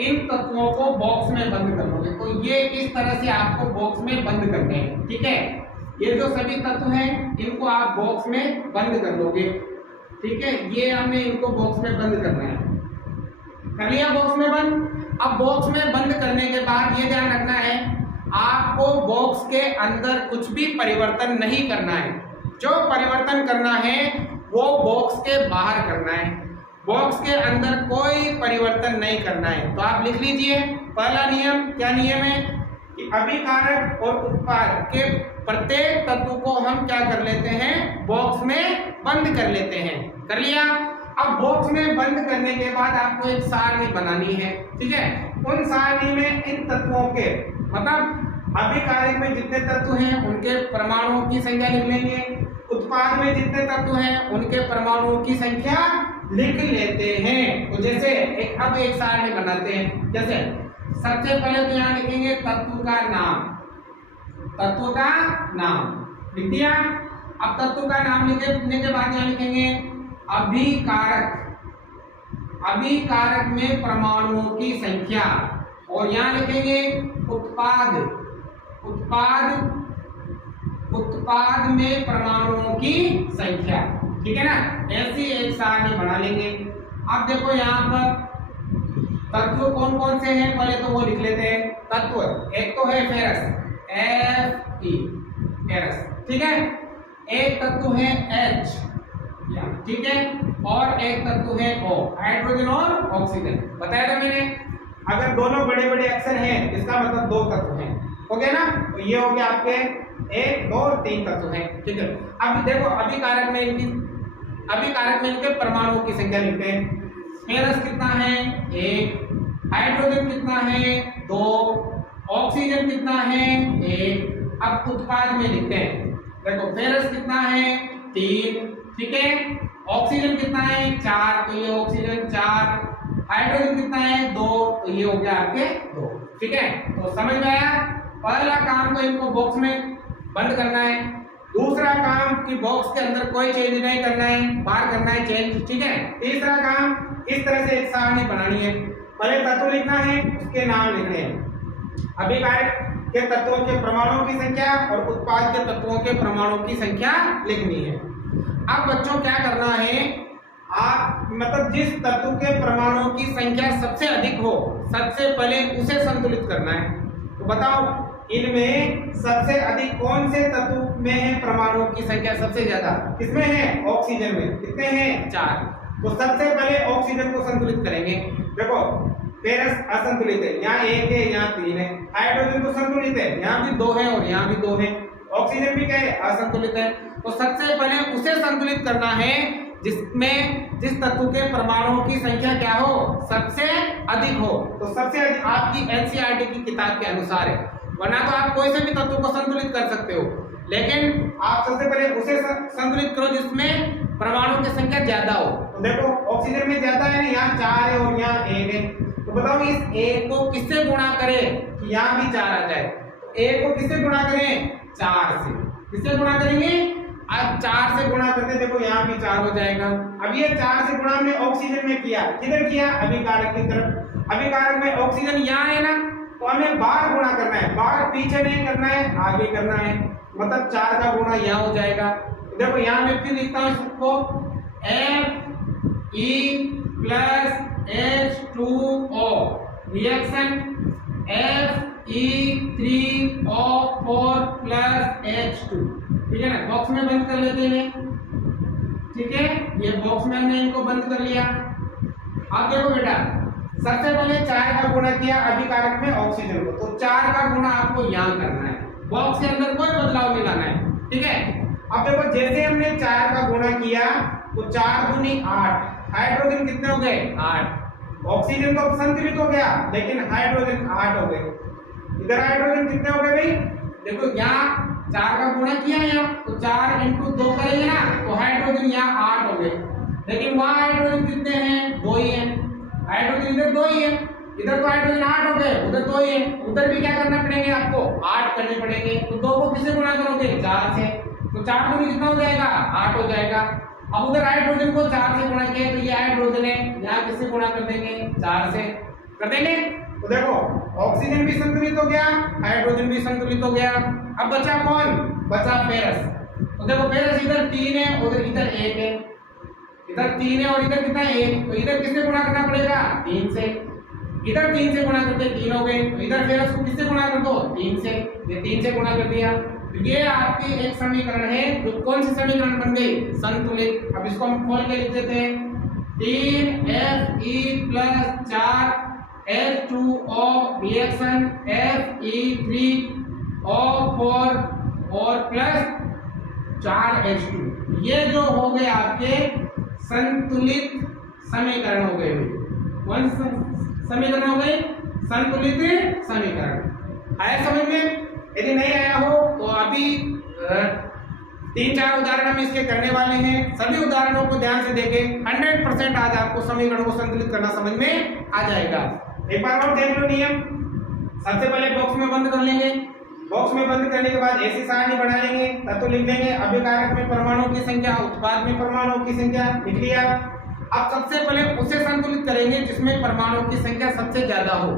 इन तत्वों को बॉक्स में बंद कर लोगे। तो ये इस तरह से आपको बॉक्स में बंद करने हैं। ठीक है, ये जो सभी तत्व हैं इनको आप बॉक्स में बंद कर लोगे। ठीक है, ये हमें इनको बॉक्स में बंद करना है। कर लिया बॉक्स में बंद। अब बॉक्स में बंद करने के बाद ये ध्यान रखना है आपको बॉक्स के अंदर कुछ भी परिवर्तन नहीं करना है। जो परिवर्तन करना है वो बॉक्स के बाहर करना है, बॉक्स के अंदर कोई परिवर्तन नहीं करना है। तो आप लिख लीजिए पहला नियम। क्या नियम है? कि अभिकारक और उत्पाद के प्रत्येक तत्व को हम क्या कर लेते हैं? बॉक्स में बंद कर लेते हैं। कर लिया। अब बॉक्स में बंद करने के बाद आपको एक सारणी बनानी है। ठीक है, उन सारणी में इन तत्वों के मतलब अभिकारक में जितने तत्व हैं उनके परमाणुओं की संख्या लिख लेंगे, उत्पाद में जितने तत्व हैं उनके परमाणुओं की संख्या लिख लेते हैं। तो जैसे अब एक सारणी बनाते हैं। जैसे सबसे पहले तो यहाँ लिखेंगे तत्व का नाम, तत्व का नाम लिख दिया। अब तत्व का नाम लिखने के बाद यहाँ लिखेंगे अभिकारक, अभिकारक में परमाणुओं की संख्या, और यहाँ लिखेंगे उत्पाद, उत्पाद में परमाणुओं की संख्या। ठीक है ना, ऐसी एक सारणी बना लेंगे। अब देखो यहाँ पर तत्व कौन कौन से हैं पहले तो वो लिख लेते हैं। तत्व एक तो है फेरस, Fe, फेरस। ठीक है, एक तत्व है H, ठीक है, और एक तत्व है O, हाइड्रोजन और ऑक्सीजन। बताया था मैंने, अगर दोनों बड़े बड़े अक्षर हैं इसका मतलब दो तत्व हैं। हो गया ना? तो ये हो गया आपके 1, 2, 3 तत्व हैं। ठीक है, अब देखो अभिकारक में इनके परमाणुओं की संख्या लिखते हैं। फेरस कितना है? 1, हाइड्रोजन कितना है? 2, ऑक्सीजन कितना है? 1। अब उत्पाद में लिखते हैं। देखो फेरस कितना है? 3। ठीक है, ऑक्सीजन कितना है 4, तो ये ऑक्सीजन 4, हाइड्रोजन कितना है 2, तो ये हो गया आपके 2। ठीक है, तो समझ में आया। पहला काम तो इनको बॉक्स में बंद करना है, दूसरा काम कि बॉक्स के अंदर कोई चेंज नहीं करना है, बाहर करना है चेंज। ठीक है, तीसरा काम इस तरह से एक सारणी बनानी है, पहले तत्व लिखना है, उसके नाम लिखने हैं, अभिकारक के तत्वों के परमाणुओं की संख्या और उत्पाद के तत्वों के परमाणुओं की संख्या लिखनी है। अब बच्चों क्या करना है, आप मतलब जिस तत्व के परमाणुओं की संख्या सबसे अधिक हो सबसे पहले उसे संतुलित करना है। तो बताओ इनमें सबसे अधिक कौन से तत्व में है परमाणुओं की संख्या सबसे ज्यादा, किसमें है, ऑक्सीजन में। कितने हैं 4, तो सबसे पहले ऑक्सीजन को संतुलित करेंगे। देखो फेरस असंतुलित है, यहाँ 1 है यहाँ 3 है, हाइड्रोजन तो संतुलित है, यहाँ भी 2 है और यहाँ भी 2 है, ऑक्सीजन भी क्या है असंतुलित है। तो सबसे पहले उसे संतुलित करना है जिसमें जिस तत्व के परमाणुओं की संख्या क्या हो सबसे अधिक हो। तो सबसे अधिक आपकी एनसीईआरटी की किताब के अनुसार है, वरना तो आप कोई से भी तत्व को संतुलित कर सकते हो, लेकिन आप सबसे पहले उसे संतुलित करो जिसमें परमाणुओं की संख्या ज्यादा हो। तो देखो ऑक्सीजन में ज्यादा है ना, यहाँ 4 है और यहाँ 1 है, तो बताओ इस 1 को किससे गुणा करें कि यहाँ भी 4 आ जाए। तो 1 को किससे गुणा करें 4 से, किससे गुणा करेंगे, आज 4 से गुणा करते, देखो यहाँ भी 4 हो जाएगा। अब ये 4 से गुणा हमने ऑक्सीजन में किया, किधर किया, अभिकारक की तरफ। अभिकारक में ऑक्सीजन यहाँ है ना, तो हमें बाहर गुणा करना है, बाहर पीछे नहीं करना है आगे करना है, मतलब 4 का गुणा यहाँ हो जाएगा। तो देखो यहाँ मैं फिर लिखता हूँ इसको Fe+H2O रिएक्शन Fe3O4+H2। ठीक है ना, बॉक्स में बंद कर लेते हैं। ठीक है, ये बॉक्स में हमने इनको बंद कर लिया। अब देखो बेटा सबसे पहले 4 का गुणा किया अभिकारक में ऑक्सीजन को, तो 4 का गुणा आपको यहाँ करना है, बॉक्स के अंदर कोई बदलाव नहीं लाना है। ठीक है, अब देखो जैसे हमने 4 का गुणा किया तो 4 दूनी 8, हाइड्रोजन कितने हो गए 8, ऑक्सीजन तो संतुलित हो गया लेकिन हाइड्रोजन 8 हो गए। इधर हाइड्रोजन कितने हो गए भाई, देखो यहाँ 4 का गुणा किया यहाँ, तो 4 × 2 करेंगे ना, तो हाइड्रोजन यहाँ 8 हो गए, लेकिन वहाँ हाइड्रोजन कितने हैं 2 ही है, हाइड्रोजन इधर 2 ही है, इधर तो हाइड्रोजन 8 हो गए, उधर 2 ही है, उधर भी क्या करना पड़ेंगे आपको 8 करने पड़ेंगे। तो 2 को किससे गुणा करोगे 4 से, तो 4 दूनी कितना हो जाएगा 8 हो जाएगा। अब उधर हाइड्रोजन को 4 से गुणा किया तो ये हाइड्रोजन है, यहाँ किससे गुणा कर देंगे 4 से कर देंगे। तो देखो ऑक्सीजन भी संतुलित हो गया, हाइड्रोजन भी संतुलित हो गया। अब बचा कौन, बचा फेरस। तो देखो फेरस इधर 3 है उधर इधर 1 है, इधर 3 है और इधर कितना 1, तो इधर किससे गुणा करना पड़ेगा 3 से, इधर 3 से गुणा करते 3 हो गए, तो इधर फेरस को किससे गुणा कर दो 3 से, ये 3 से गुणा कर दिया। ये आपकी एक समीकरण है जो कौन सी समीकरण बन गई संतुलित। अब इसको हम खोल के लिख देते हैं 3Fe+4H2O रिएक्शन Fe3O4 और +4H2, ये जो हो गए आपके संतुलित समीकरण हो गए। कौन समीकरण हो गए संतुलित समीकरण। आया समझ में, यदि नहीं आया हो तो अभी 3-4 उदाहरण हम इसके करने वाले हैं, सभी उदाहरणों को ध्यान से देखें, 100% आज आपको समीकरण को संतुलित करना समझ में आ जाएगा। एक बार और देख लो नियम। सबसे पहले बॉक्स में बंद कर लेंगे, बॉक्स में बंद करने के बाद ऐसी सारणी बना लेंगे, तत्व लिख देंगे, अभिकारक में परमाणुओं की संख्या, उत्पाद में परमाणुओं की संख्या लिख लिया। अब सबसे पहले उसे संतुलित करेंगे जिसमें परमाणुओं की संख्या सबसे ज्यादा हो।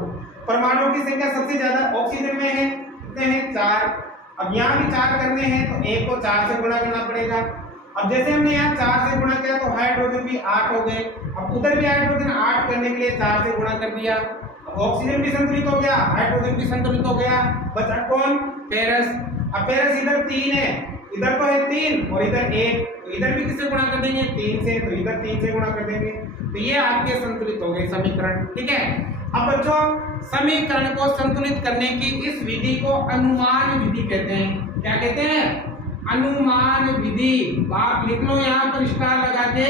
परमाणुओं की संख्या सबसे ज्यादा ऑक्सीजन में है, कितने हैं 4। अब यहाँ भी 4 करने हैं तो 1 को 4 से गुणा करना पड़ेगा। अब जैसे हमने यहाँ 4 से गुणा किया तो हाइड्रोजन भी 8 हो गए, अब उधर भी हाइड्रोजन 8 करने के लिए 4 से गुणा कर दिया। ऑक्सीजन भी संतुलित हो गया, हाइड्रोजन भी संतुलित हो गया, बचा कौन फेरस। अब फेरस इधर 3 है, इधर तो है 3 और इधर 1, तो इधर भी किससे गुणा कर देंगे 3 से, तो इधर 3 से गुणा कर देंगे। तो ये आपके संतुलित हो गए समीकरण। ठीक है, अब बच्चों समीकरण को संतुलित करने की इस विधि को अनुमान विधि कहते हैं। क्या कहते हैं, अनुमान विधि। आप लिख लो यहाँ पर स्टार लगा के,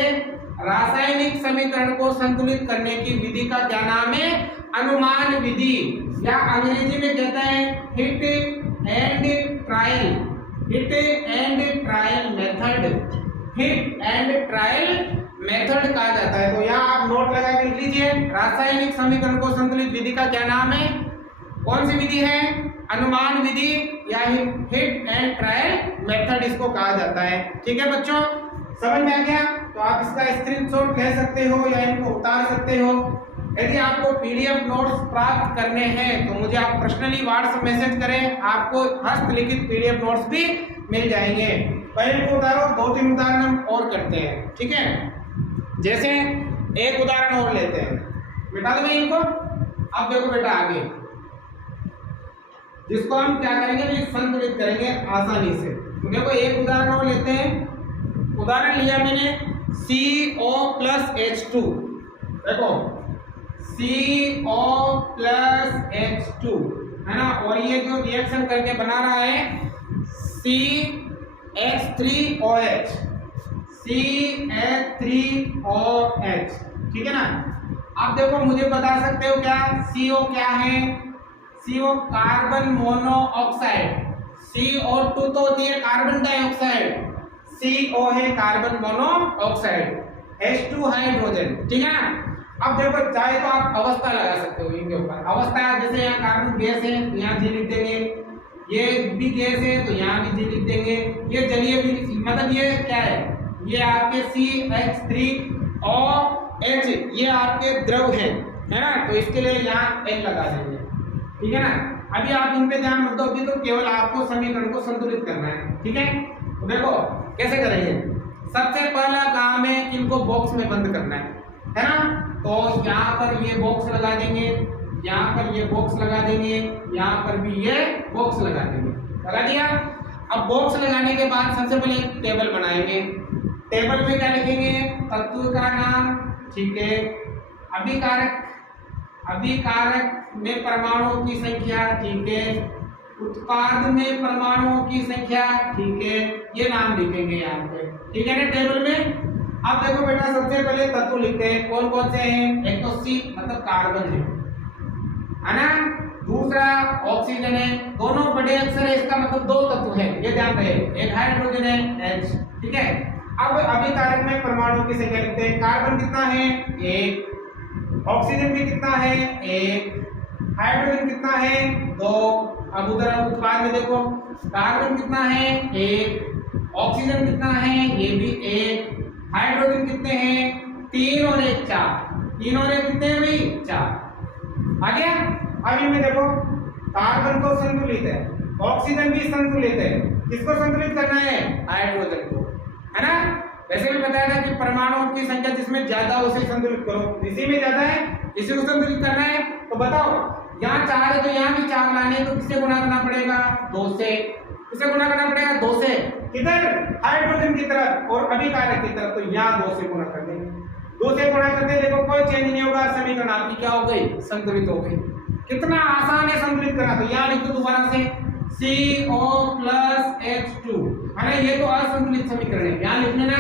रासायनिक समीकरण को संतुलित करने की विधि का क्या नाम है अनुमान विधि, या अंग्रेजी में कहते हैं hit and trial, hit and trial method, hit and trial लीजिए, रासायनिक समीकरण को संतुलित विधि का क्या नाम है? कौन सी विधि है? अनुमान विधि या हिट एंड ट्रायल मेथड इसको कहा जाता है। ठीक है बच्चों, समझ में आ गया? तो आप इसका स्क्रीनशॉट ले सकते हो या इनको उतार सकते हो। यदि आपको पीडीएफ नोट्स प्राप्त करने हैं तो मुझे आप पर्सनली व्हाट्सएप मैसेज करें, आपको हस्तलिखित पीडीएफ नोट्स भी मिल जाएंगे। पहले को उतारो, 2-3 उदाहरण हम और करते हैं। ठीक है, जैसे एक उदाहरण और लेते हैं, बिठा दो इनको। अब देखो बेटा आगे, जिसको हम क्या करेंगे भी संतुलित करेंगे आसानी से। तो देखो एक उदाहरण और लेते हैं। उदाहरण लिया मैंने CO+H2। देखो CO+H2 है ना, और ये जो रिएक्शन करके बना रहा है CH3OH, CH3OH। ठीक है ना। अब देखो मुझे बता सकते हो क्या CO क्या है? CO कार्बन मोनोऑक्साइड, CO2 तो होती है कार्बन डाइऑक्साइड, CO है कार्बन मोनोऑक्साइड, H2 हाइड्रोजन। ठीक है ना। अब देखो चाहे तो आप अवस्था लगा सकते हो इनके ऊपर। अवस्था जैसे यहाँ कार्बन गैस है तो यहाँ G लिख देंगे, ये भी गैस है तो यहाँ भी G लिख देंगे, ये जलीय भी, मतलब ये क्या है? ये आपके CH3OH, ये आपके द्रव है ना, तो इसके लिए यहाँ N लगा देंगे। ठीक है ना। अभी आप इन पे ध्यान मत दो, अभी तो केवल आपको समीकरण को संतुलित करना है। ठीक है, तो देखो कैसे करेंगे। सबसे पहला काम है कि इनको बॉक्स में बंद करना है ना। तो यहाँ पर ये बॉक्स लगा देंगे, यहाँ पर ये बॉक्स लगा देंगे, यहाँ पर भी ये बॉक्स लगा देंगे। लगा दिया। अब बॉक्स लगाने के बाद सबसे पहले एक टेबल बनाएंगे। टेबल में क्या लिखेंगे? तत्व का नाम। ठीक है, अभिकारक, अभिकारक में परमाणुओं की संख्या। ठीक है, उत्पाद में परमाणुओं की संख्या। ठीक है, ये नाम लिखेंगे यहाँ पे। ठीक है ना टेबल में। अब देखो बेटा सबसे पहले तत्व लिखते हैं, कौन कौन से हैं? एक तो C मतलब कार्बन है ना, दूसरा ऑक्सीजन है, दोनों बड़े अक्षर है, इसका मतलब 2 तत्व है, ये ध्यान रहे। एक हाइड्रोजन है H। ठीक है, अब अभिकारक में परमाणुओं की संख्या लिखते हैं। कार्बन कितना है? 1। ऑक्सीजन भी कितना है? 1। हाइड्रोजन कितना है? 2। अब उधर उत्पाद में देखो, कार्बन कितना है? 1। ऑक्सीजन कितना है? ये भी 1। हाइड्रोजन कितने हैं? 3 और 1 4। 3 और 1 कितने हैं भाई? 4। आ गया। अब इनमें देखो कार्बन तो संतुलित है, ऑक्सीजन भी संतुलित है, किसको संतुलित करना है? हाइड्रोजन को, है ना। वैसे भी बताया था कि परमाणुओं की संख्या जिसमें ज्यादा उसे संतुलित करो, इसी में ज्यादा है इसी को संतुलित करना है। तो बताओ यहाँ 4 है तो यहाँ भी 4 लाने, तो किससे गुणा करना पड़ेगा? 2 से। किससे गुणा करना पड़ेगा? 2 से। किधर? हाइड्रोजन की तरफ और अभिकारक की तरफ, तो यहाँ 2 से गुणा कर देंगे। 2 से गुणा करके देखो कोई चेंज नहीं होगा, समीकरण आपकी क्या हो गई? संतुलित हो गई। कितना आसान है संतुलित करना। तो यहाँ लिख दो दोबारा से CO+H2, है ना, ये तो असंतुलित समीकरण है, यहाँ लिख लेना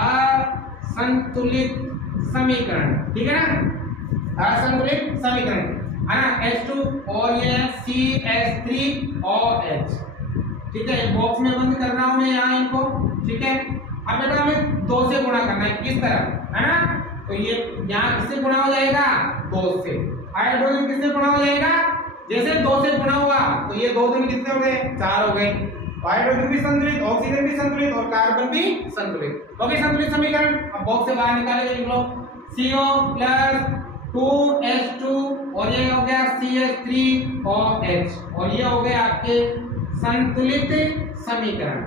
असंतुलित समीकरण। ठीक है ना, असंतुलित समीकरण है ना, H2 और ये CH3OH। ठीक है, बॉक्स में बंद कर रहा हूं मैं यहाँ इनको। ठीक है, अब बेटा हमें 2 से गुणा करना है, किस तरह, है ना। तो ये यहाँ किससे गुणा हो जाएगा? 2 से। हाइड्रोजन किससे गुणा हो जाएगा? जैसे 2 से गुणा हुआ तो ये 2 दूनी कितने हो गए? 4 हो गए। हाइड्रोजन भी संतुलित, ऑक्सीजन भी संतुलित और कार्बन भी संतुलित। ओके, संतुलित समीकरण। अब बॉक्स से बाहर निकालेंगे, लिख लो CO+2H2 और ये हो गया CH3OH और ये हो गए आपके संतुलित समीकरण।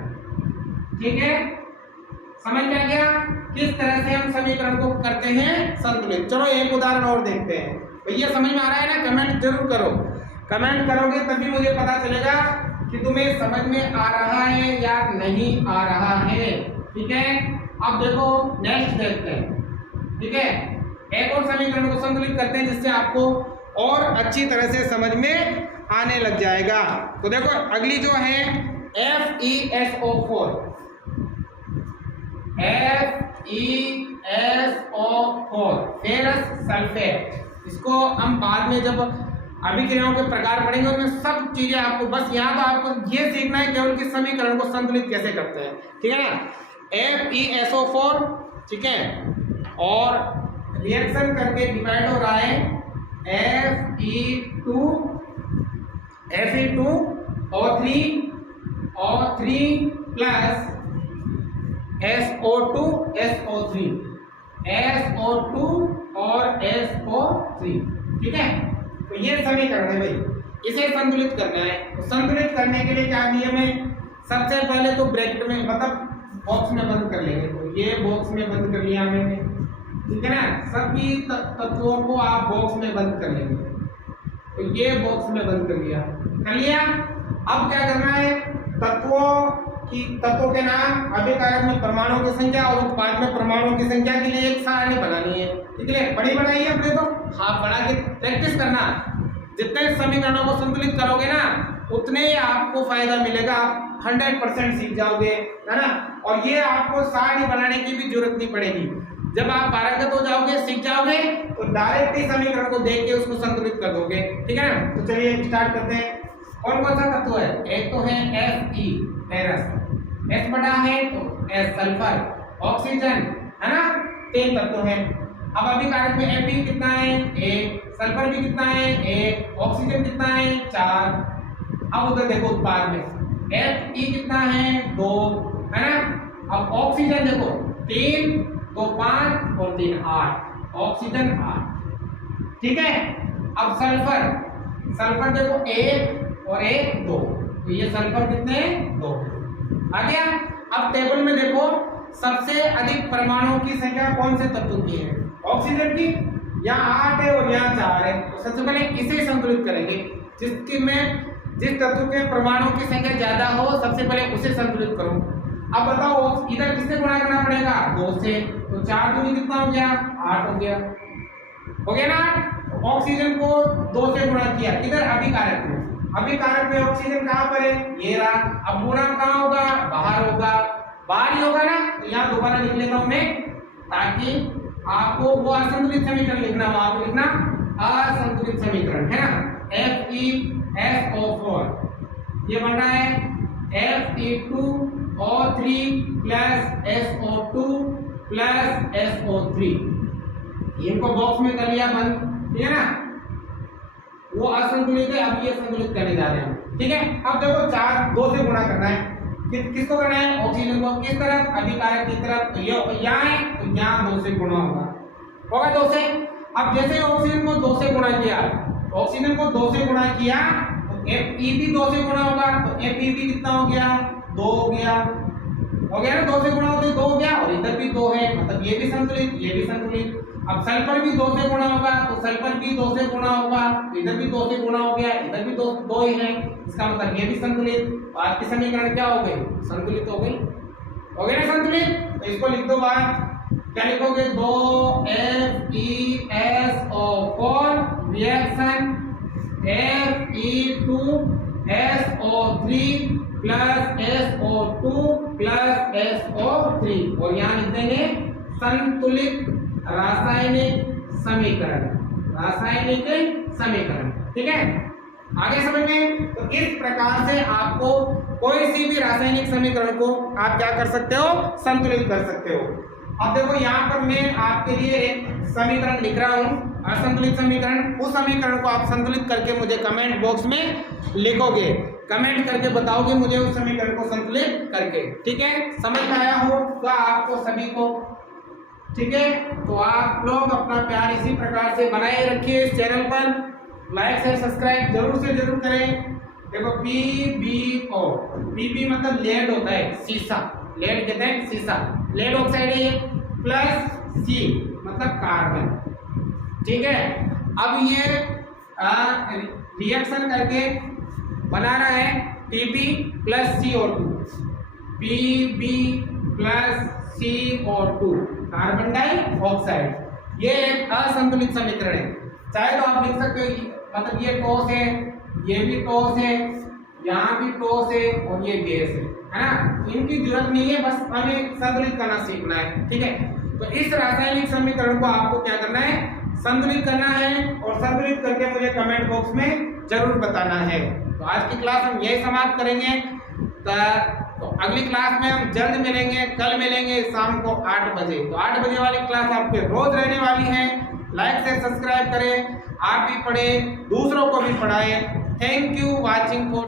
ठीक है, समझ में आ गया किस तरह से हम समीकरण को करते हैं संतुलित। चलो एक उदाहरण और देखते हैं। भैया समझ में आ रहा है ना? कमेंट जरूर करो, कमेंट करोगे तभी मुझे पता चलेगा कि तुम्हें समझ में आ रहा है या नहीं आ रहा है। ठीक है, अब देखो नेक्स्ट देखते हैं। ठीक है, एक और समीकरण को संतुलित करते हैं जिससे आपको और अच्छी तरह से समझ में आने लग जाएगा। तो देखो अगली जो है FeSO4, FeSO4 फेरस सल्फेट। इसको हम बाद में जब अभिक्रियाओं के प्रकार पढ़ेंगे उनमें सब चीजें आपको, बस यहाँ तो आपको ये सीखना है केवल कि समीकरण को संतुलित कैसे करते हैं। ठीक है ना, FeSO4। ठीक है, और रिएक्शन करके डिवाइड हो रहा है Fe2O3 प्लस SO2 और SO3, ठीक है। तो ये समीकरण है भाई, इसे संतुलित करना है। तो संतुलित करने के लिए क्या नियम है, सबसे पहले तो ब्रैकेट में मतलब बॉक्स में बंद कर लेंगे। तो ये बॉक्स में बंद कर लिया मैंने, ठीक है ना। सभी तत्वों को आप बॉक्स में बंद कर लेंगे। तो ये बॉक्स में बंद कर लिया। अब क्या करना है, तत्वों के नाम, अभिकारक में परमाणुओं की संख्या और उत्पाद में परमाणुओं की संख्या के लिए एक सारणी बनानी है, ठीक है। बड़ी बनाई है अपने तो, हाँ बना के प्रैक्टिस करना। जितने समीकरणों को संतुलित करोगे ना उतने ही आपको फायदा मिलेगा, आप 100% सीख जाओगे, है ना। और ये आपको सारणी बनाने की भी जरूरत नहीं पड़ेगी। जब आप पारंगत हो जाओगे, सीख जाओगे, तो डायरेक्ट ही समीकरण को देख के उसको संतुलित कर दोगे, ठीक है ना। तो चलिए स्टार्ट करते हैं। कौन कौन सा तत्व है, एक तो है Fe फेरस, H बटा है तो S सल्फर, ऑक्सीजन, है ना, 3 तत्व हैं। अब अभिकारक में Fe कितना है 1, सल्फर भी कितना है 1, ऑक्सीजन कितना है 4। अब उधर देखो उत्पाद में Fe कितना है 2, है ना। अब ऑक्सीजन देखो 3, 2 5 और 3 8, ऑक्सीजन 8, ठीक है। अब सल्फर देखो 1 और 1 2, तो ये सल्फर कितने 2 आ गया। अब टेबल में देखो सबसे अधिक परमाणुओं की संख्या कौन से तत्व की है, ऑक्सीजन की, यहाँ 8 है और यहाँ 4 है। तो सबसे पहले इसे संतुलित करेंगे। जिस तत्व के परमाणुओं की संख्या ज्यादा हो सबसे पहले उसे संतुलित करो। अब बताओ इधर किससे गुणा करना पड़ेगा 2 से, तो 4 दूनी कितना हो गया 8 हो गया ना। ऑक्सीजन को 2 से गुणा किया, इधर अभिकारक में ऑक्सीजन कहां पर है, ये रहा। अब गुणा कहां होगा, बाहर ही होगा ना। तो यहाँ दोबारा लिख लेता हूं मैं, ताकि आपको वो असंतुलित समीकरण लिखना हो, आपको लिखना असंतुलित समीकरण, है ना। FeSO4 ये बन रहा है Fe2O3 plus SO2 plus SO3। इनको बॉक्स में कर लिया बंद, ठीक है ना। वो असंतुलित है, अब ये संतुलित करने जा रहे हैं, ठीक है। अब देखो 2 से गुणा करना है, किसको करना है, ऑक्सीजन को। किस तरफ, अभिकारक की तरफ। तो ये यहाँ है तो यहाँ 2 से गुणा होगा 2 से। अब जैसे ऑक्सीजन को 2 से गुणा किया तो Fe भी 2 से गुणा होगा, तो Fe भी कितना हो गया 2 हो गया ना। 2 से गुणा होते 2 हो गया, और इधर भी 2 है, मतलब ये भी संतुलित। अब सल्फर भी 2 से गुणा होगा, तो सल्फर भी 2 से गुणा होगा, तो इधर भी 2 से गुणा हो गया, इधर भी 2 ही है, इसका मतलब ये भी संतुलित। आपकी समीकरण क्या हो गई, संतुलित हो गई ना संतुलित। तो इसको लिख दो बाहर, क्या लिखोगे 2FeSO4 reaction Fe2SO3 plus SO2 plus SO3, और यहाँ लिख देंगे संतुलित रासायनिक समीकरण, ठीक है। आगे समझ में। तो इस प्रकार से आपको कोई सी भी रासायनिक समीकरण को आप क्या कर सकते हो, संतुलित कर सकते हो। अब देखो यहाँ पर मैं आपके लिए एक समीकरण लिख रहा हूँ, असंतुलित समीकरण। उस समीकरण को आप संतुलित करके मुझे कमेंट बॉक्स में लिखोगे, कमेंट करके बताओगे मुझे उस समीकरण को संतुलित करके, ठीक है। समझ में आया होगा आपको सभी को, ठीक है। तो आप लोग अपना प्यार इसी प्रकार से बनाए रखिए। इस चैनल पर लाइक से सब्सक्राइब जरूर करें। देखो पीबी मतलब लेड होता है, शीशा, लेड कहते हैं शीशा, लेड ऑक्साइड है ये, प्लस सी मतलब कार्बन, ठीक है। अब ये रिएक्शन करके बना रहा है Pb plus CO2, Pb plus CO2 carbon dioxide. ये एक असंतुलित समीकरण है। चाहे तो आप लिख सकते हो, मतलब ये ठोस है, ये भी ठोस है, यहाँ भी ठोस है, और ये गैस है ना। इनकी जरूरत नहीं है, बस हमें संतुलित करना सीखना है, ठीक है। तो इस रासायनिक समीकरण को आपको क्या करना है, संतुलित करना है, और संतुलित करके मुझे कमेंट बॉक्स में जरूर बताना है। तो आज की क्लास हम यही समाप्त करेंगे। तो अगली क्लास में हम जल्द मिलेंगे, कल मिलेंगे शाम को 8 बजे। तो 8 बजे वाली क्लास आपके रोज रहने वाली है। लाइक से सब्सक्राइब करें, आप भी पढ़ें, दूसरों को भी पढ़ाएं। Thank you watching for